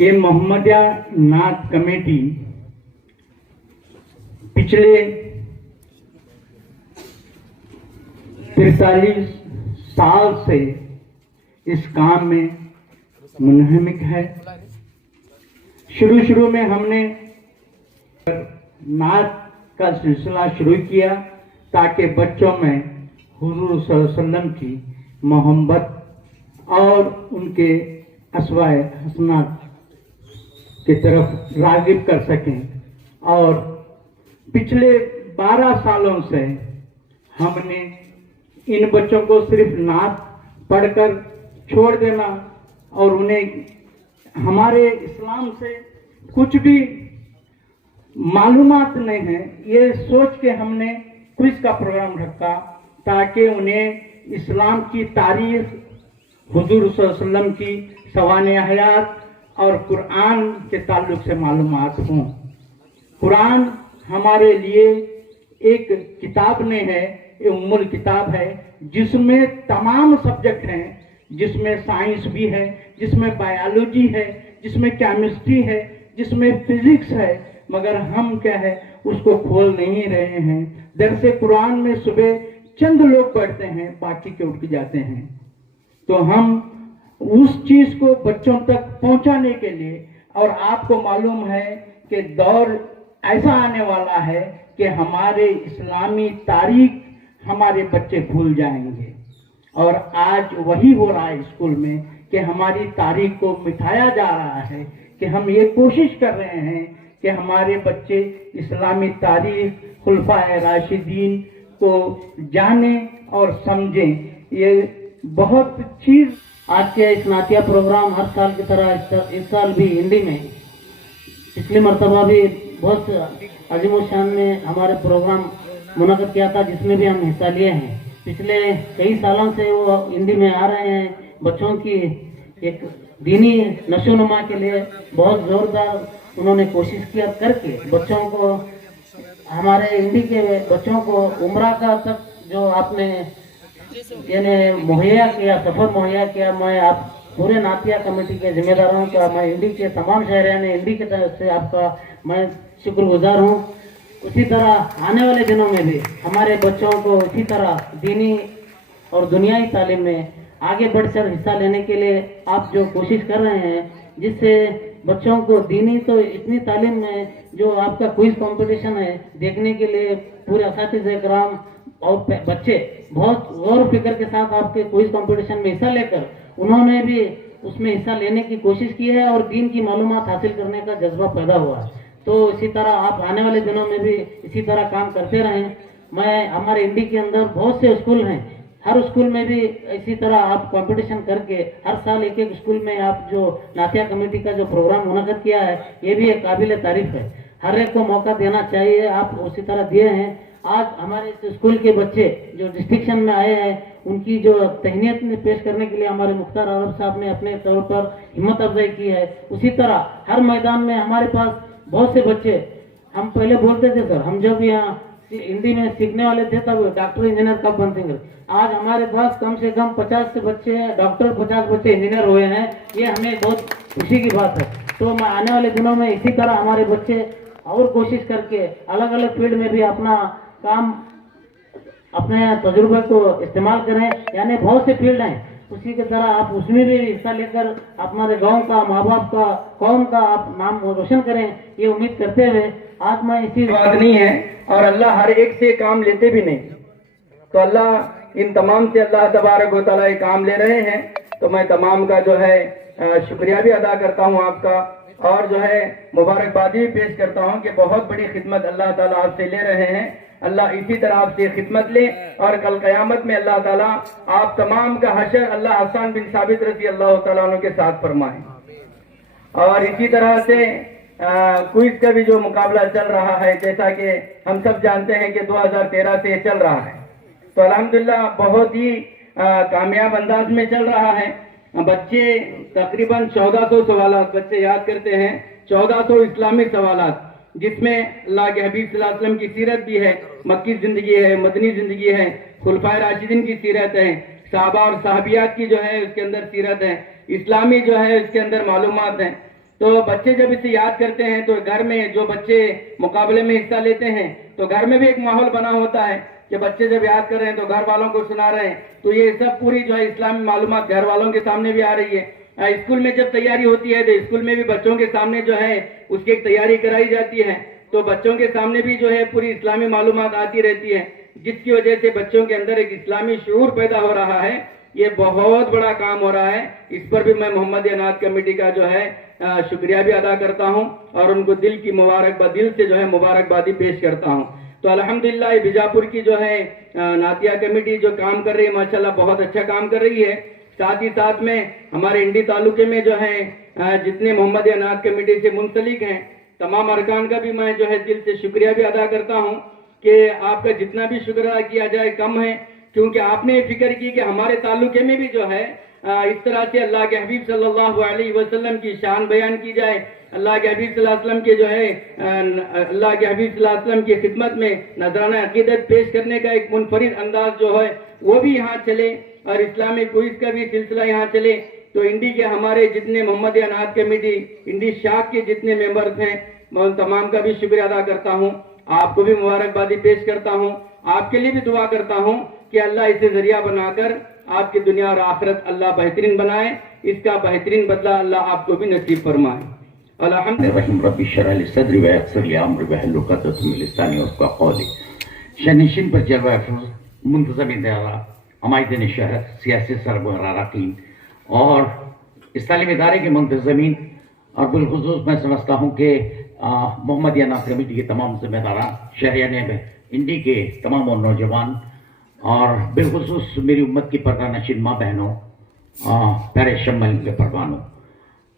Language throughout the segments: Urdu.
یہ محمدیہ نعت کمیٹی پچھلے 43 سال سے اس کام میں منہمک ہے۔ شروع میں ہم نے نعت کا سلسلہ شروع کیا تاکہ بچوں میں حضور صلی اللہ علیہ وسلم کی محبت اور ان کے اسوہ حسنات کی طرف راغب کر سکیں، اور پچھلے 12 سالوں سے ہم نے ان بچوں کو صرف نعت پڑھ کر چھوڑ دینا اور انہیں ہمارے اسلام سے کچھ بھی معلومات نہیں ہے، یہ سوچ کے ہم نے کوئز کا پروگرام رکھا تاکہ انہیں اسلام کی تاریخ، حضور صلی اللہ علیہ وسلم کی سوانح حیات اور قرآن کے تعلق سے معلومات ہوں۔ قرآن ہمارے لیے ایک کتاب نہیں ہے، یہ ام الکتاب ہے جس میں تمام سبجیکٹ ہیں، جس میں سائنس بھی ہے، جس میں بایولوجی ہے، جس میں کیمسٹری ہے، جس میں فزکس ہے، مگر ہم کیا ہے اس کو کھول نہیں رہے ہیں۔ درس قرآن میں صبح چند لوگ پڑھتے ہیں، باقی کے اٹھ جاتے ہیں۔ تو ہم اس چیز کو بچوں تک پہنچانے کے لیے، اور آپ کو معلوم ہے کہ دور ایسا آنے والا ہے کہ ہمارے اسلامی تاریخ ہمارے بچے بھول جائیں گے، اور آج وہی ہو رہا ہے اسکول میں کہ ہماری تاریخ کو مٹھایا جا رہا ہے، کہ ہم یہ کوشش کر رہے ہیں کہ ہمارے بچے اسلامی تاریخ، خلفائے راشدین کو جانیں اور سمجھیں۔ یہ بہت چیز آج کے اس نعتیہ پروگرام ہر سال کی طرح اس سال بھی ہندی میں، پچھلی مرتبہ بھی بہت عظیم الشان میں ہمارے پروگرام منعقد کیا تھا، جس میں بھی ہم حصہ لیے ہیں۔ پچھلے کئی سالوں سے وہ ہندی میں آ رہے ہیں۔ بچوں کی ایک دینی نشو و نما کے لیے بہت زوردار انہوں نے کوشش کیا کر کے بچوں کو، ہمارے ہندی کے بچوں کو عمرہ کا تک جو آپ نے یعنی مہیا کیا، سفر مہیا کیا، میں آپ پورے نعتیہ کمیٹی کے ذمہ داروں کا، میں ہندی کے تمام شہریان ہندی کی طرف سے آپ کا میں شکر گزار ہوں۔ اسی طرح آنے والے دنوں میں بھی ہمارے بچوں کو اسی طرح دینی اور دنیائی تعلیم میں آگے بڑھ کر حصہ لینے کے لیے آپ جو کوشش کر رہے ہیں، جس سے بچوں کو دینی تو اتنی تعلیم میں جو آپ کا کوئز کمپٹیشن ہے دیکھنے کے لیے پورے اساتذہ کرام اور بچے بہت غور و فکر کے ساتھ آپ کے کوئز کمپٹیشن میں حصہ لے کر انہوں نے بھی اس میں حصہ لینے کی کوشش کی ہے اور دین کی معلومات حاصل کرنے کا جذبہ پیدا ہوا ہے۔ تو اسی طرح آپ آنے والے دنوں میں بھی اسی طرح کام کرتے رہیں۔ میں ہمارے ہندی کے اندر بہت سے اسکول ہیں، ہر اسکول میں بھی اسی طرح آپ کمپٹیشن کر کے ہر سال ایک اسکول میں آپ جو نعتیہ کمیٹی کا جو پروگرام منعقد کیا ہے، یہ بھی ایک قابل تعریف ہے۔ ہر ایک کو موقع دینا چاہیے، آپ اسی طرح دیے ہیں۔ آج ہمارے اس اسکول کے بچے جو ڈسٹنکشن میں آئے ہیں، ان کی جو تہنیت میں پیش کرنے کے لیے ہمارے مختار عرب صاحب نے اپنے طور پر ہمت افزائی کی ہے۔ اسی طرح ہر میدان میں ہمارے پاس بہت سے بچے، ہم پہلے بولتے تھے سر، ہم جب یہاں ہندی میں سیکھنے والے تھے تب ڈاکٹر انجینئر کب بنتے ہیں، آج ہمارے پاس کم سے کم 50 سے بچے ہیں ڈاکٹر، 50 بچے انجینئر ہوئے ہیں۔ یہ ہمیں بہت خوشی کی بات ہے۔ تو میں آنے والے دنوں میں اسی طرح ہمارے بچے اور کوشش کر کے الگ الگ فیلڈ میں بھی اپنا کام، اپنے تجربے کو استعمال کریں، یعنی بہت سے فیلڈ ہیں، اسی کی طرح آپ اس میں بھی حصہ لے کر ہمارے گاؤں کا، ماں باپ کا، قوم کا آپ نام روشن کریں، یہ امید کرتے ہوئے آج میں اسی بات نہیں ہے، اور اللہ ہر ایک سے کام لیتے بھی نہیں، تو اللہ ان تمام سے اللہ تبارک و تعالیٰ کام لے رہے ہیں۔ تو میں تمام کا جو ہے شکریہ بھی ادا کرتا ہوں آپ کا، اور جو ہے مبارکبادی بھی پیش کرتا ہوں کہ بہت بڑی خدمت اللہ تعالیٰ آپ سے لے رہے ہیں۔ اللہ اسی طرح آپ سے خدمت لے، اور کل قیامت میں اللہ تعالیٰ آپ تمام کا حشر اللہ حسان بن ثابت رضی اللہ تعالیٰ عنہ کے ساتھ فرمائیں۔ اور اسی طرح سے کوئز کا بھی جو مقابلہ چل رہا ہے، جیسا کہ ہم سب جانتے ہیں کہ 2013 سے یہ چل رہا ہے، تو الحمدللہ بہت ہی کامیاب انداز میں چل رہا ہے۔ بچے تقریباً 1400 سوالات بچے یاد کرتے ہیں، 1400 اسلامک سوالات، جس میں اللہ کے حبیب صلی اللہ علیہ وسلم کی سیرت بھی ہے، مکی زندگی ہے، مدنی زندگی ہے، خلفائے راشدین کی سیرت ہے، صحابہ اور صحابیات کی جو ہے اس کے اندر سیرت ہے، اسلامی جو ہے اس کے اندر معلومات ہیں۔ تو بچے جب اسے یاد کرتے ہیں تو گھر میں جو بچے مقابلے میں حصہ لیتے ہیں تو گھر میں بھی ایک ماحول بنا ہوتا ہے کہ بچے جب یاد کر رہے ہیں تو گھر والوں کو سنا رہے ہیں، تو یہ سب پوری جو ہے اسلامی معلومات گھر والوں کے سامنے بھی آ رہی ہے۔ اسکول میں جب تیاری ہوتی ہے تو اسکول میں بھی بچوں کے سامنے جو ہے اس کی ایک تیاری کرائی جاتی ہے، تو بچوں کے سامنے بھی جو ہے پوری اسلامی معلومات آتی رہتی ہے، جس کی وجہ سے بچوں کے اندر ایک اسلامی شعور پیدا ہو رہا ہے۔ یہ بہت بڑا کام ہو رہا ہے، اس پر بھی میں محمد انات کمیٹی کا جو ہے شکریہ بھی ادا کرتا ہوں اور ان کو دل سے جو ہے مبارکبادی پیش کرتا ہوں۔ تو الحمدللہ بیجاپور کی جو ہے نعتیہ کمیٹی جو کام کر رہی ہے ماشاءاللہ بہت اچھا کام کر رہی ہے۔ ساتھ ہی ساتھ میں ہمارے انڈی تعلقے میں جو ہے جتنے محمد انات کمیٹی سے منسلک ہیں تمام ارکان کا بھی میں جو ہے دل سے شکریہ بھی ادا کرتا ہوں کہ آپ کا جتنا بھی شکر ادا کیا جائے کم ہے، کیونکہ آپ نے یہ فکر کی کہ ہمارے تعلقے میں بھی جو ہے اس طرح سے اللہ کے حبیب صلی اللہ علیہ وسلم کی شان بیان کی جائے، اللہ کے حبیب صلی اللہ علیہ وسلم کے جو ہے اللہ کے حبیب صلی اللہ علیہ وسلم کی خدمت میں نذرانہ عقیدت پیش کرنے کا ایک منفرد انداز جو ہے وہ بھی یہاں چلے اور اسلامی کوئز کا بھی سلسلہ یہاں چلے۔ تو انڈی کے ہمارے جتنے محمد انات کمیٹی انڈی شاخ کے جتنے ممبرز ہیں میں ان تمام کا بھی شکریہ ادا کرتا ہوں، آپ کو بھی مبارکبادی پیش کرتا ہوں، آپ کے لیے بھی دعا کرتا ہوں کہ اللہ اسے ذریعہ بنا کر آپ کی دنیا اور آخرت اللہ بہترین بنائے، اس کا بہترین بدلہ اللہ آپ کو بھی نصیب فرمائے۔ الحمد رب اشرح لي صدري ويسر لي امري واحلل عقدة من لساني يفقهوا قولي۔ شنشین پر جلوہ افروز منتظم ادارہ، عمائدین شہر، سیاسی سربراہ اراکین اور اس تعلیمی ادارے کے منتظمین اور بالخصوص میں سمجھتا ہوں کہ محمد انات کمیٹی کے تمام ذمہ داران، شہریان انڈی کے تمام نوجوان اور بالخصوص میری امت کی پردہ نشین ماں بہنوں، پیارے شمال کے پروانوں،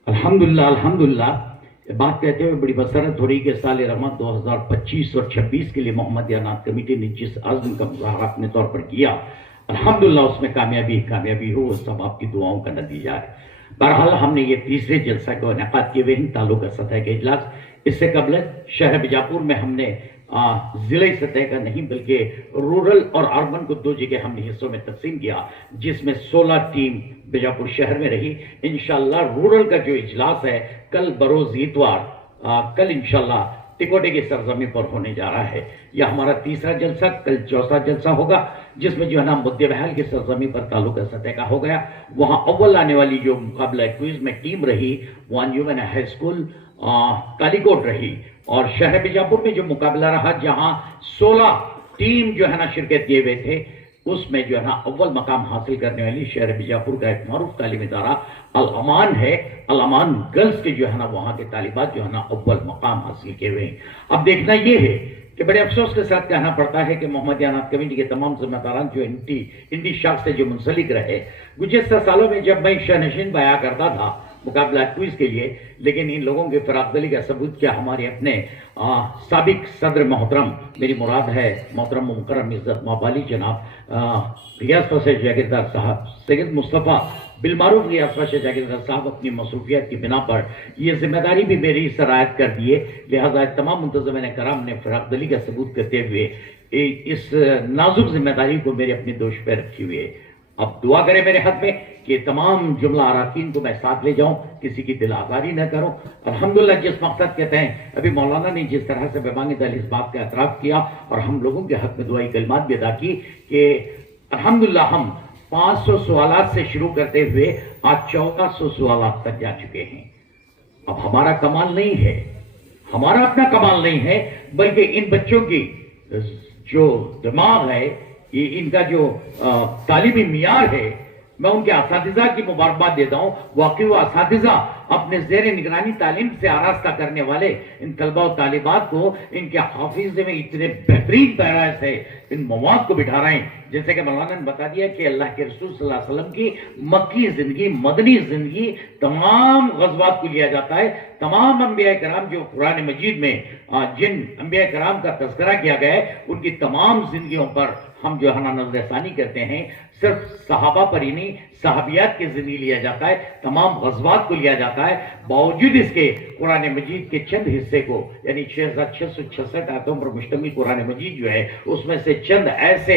الحمدللہ بات کہتے ہوئے بڑی بصارت ہو رہی کہ سال رحمت 2025 اور 26 کے لیے محمد انات کمیٹی نے جس عزم کا مظاہرہ اپنے طور پر کیا الحمدللہ اس میں کامیابی ہو، وہ سب آپ کی دعاؤں کا نتیجہ ہے۔ بہرحال ہم نے یہ تیسرے جلسہ کو انعقاد کیے ہوئے ہیں تعلقہ سطح کے اجلاس، اس سے قبل شہر بیجاپور میں ہم نے ضلعی سطح کا نہیں بلکہ رورل اور اربن کو 2 جگہ ہم نے حصوں میں تقسیم کیا، جس میں 16 ٹیم بیجاپور شہر میں رہی۔ انشاءاللہ رورل کا جو اجلاس ہے کل بروز اتوار کل انشاءاللہ ٹکوٹے کی سرزمین پر ہونے جا رہا ہے۔ یہ ہمارا تیسرا جلسہ، کل چوتھا جلسہ ہوگا جس میں جو ہے نا مدِ بحال کی سرزمین پر تعلقہ سطح کا ہو گیا۔ وہاں اول آنے والی جو مقابلہ کوئز میں ٹیم رہی وہ انجمن ہائی اسکول کالیکوٹ رہی، اور شہر بیجاپور میں جو مقابلہ رہا جہاں 16 ٹیم جو ہے نا شرکت کیے ہوئے تھے، اس میں جو ہے نا اول مقام حاصل کرنے والی شہر بیجاپور کا ایک معروف تعلیمی ادارہ الامان ہے۔ الامان گرلز کے جو ہے نا وہاں کے طالبات جو ہے نا اول مقام حاصل کیے ہوئے ہیں۔ اب دیکھنا یہ ہے کہ بڑے افسوس کے ساتھ کہنا پڑتا ہے کہ محمد انات کمیٹی کے تمام ذمہ داران جو انڈی شاخ سے جو منسلک رہے، گزشتہ سالوں میں جب میں شہنشین بیان کرتا تھا مقابلہ کوئز کے لیے، لیکن ان لوگوں کے فراغدلی کا ثبوت کیا ہمارے اپنے سابق صدر محترم، میری مراد ہے محترم و مکرم عزت مابالی جناب ریاض پاشا جاگیردار صاحب، سید مصطفیٰ بالمعروف ریاض پاشا جاگیردار صاحب اپنی مصروفیات کی بنا پر یہ ذمہ داری بھی میری سرایت کر دیے، لہذا تمام منتظمین کرام نے فراغدلی کا ثبوت کرتے ہوئے اس نازک ذمہ داری کو میرے اپنے دوش پہ رکھی ہوئے۔ اب دعا کرے میرے حق میں کہ تمام جملہ اراکین کو میں ساتھ لے جاؤں، کسی کی دل آزاری نہ کروں۔ الحمدللہ جس مقصد کہتے ہیں ابھی مولانا نے جس طرح سے ببانگ دل اس بات کا اعتراف کیا اور ہم لوگوں کے حق میں دعائی کلمات بھی ادا کی کہ الحمدللہ ہم 500 سوالات سے شروع کرتے ہوئے آج 1400 سوالات تک جا چکے ہیں۔ اب ہمارا کمال نہیں ہے، ہمارا اپنا کمال نہیں ہے، بلکہ ان بچوں کی جو دماغ ہے، یہ ان کا جو تعلیمی معیار ہے، میں ان کے اساتذہ کی مبارکباد دیتا ہوں۔ واقعی وہ اساتذہ اپنے زیر نگرانی تعلیم سے آراستہ کرنے والے ان طلبہ و طالبات کو ان کے حافظے میں اتنے بہترین پیرائے سے ان مواد کو بٹھا رہے ہیں، جیسے کہ مولانا نے بتا دیا کہ اللہ کے رسول صلی اللہ علیہ وسلم کی مکی زندگی، مدنی زندگی، تمام غزوات کو لیا جاتا ہے۔ تمام انبیاء کرام جو قرآن مجید میں جن انبیاء کرام کا تذکرہ کیا گیا ہے ان کی تمام زندگیوں پر ہم جو ہے نظر ثانی کرتے ہیں۔ صرف صحابہ پر ہی نہیں، صحابیات کی زندگی لیا جاتا ہے، تمام غزوات کو لیا جاتا ہے۔ باوجود اس کے قرآن مجید کے چند حصے کو یعنی 6666 آیتوں پر مشتمل قرآن مجید جو ہے اس میں سے چند ایسے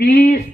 30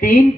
3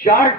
4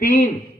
3,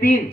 3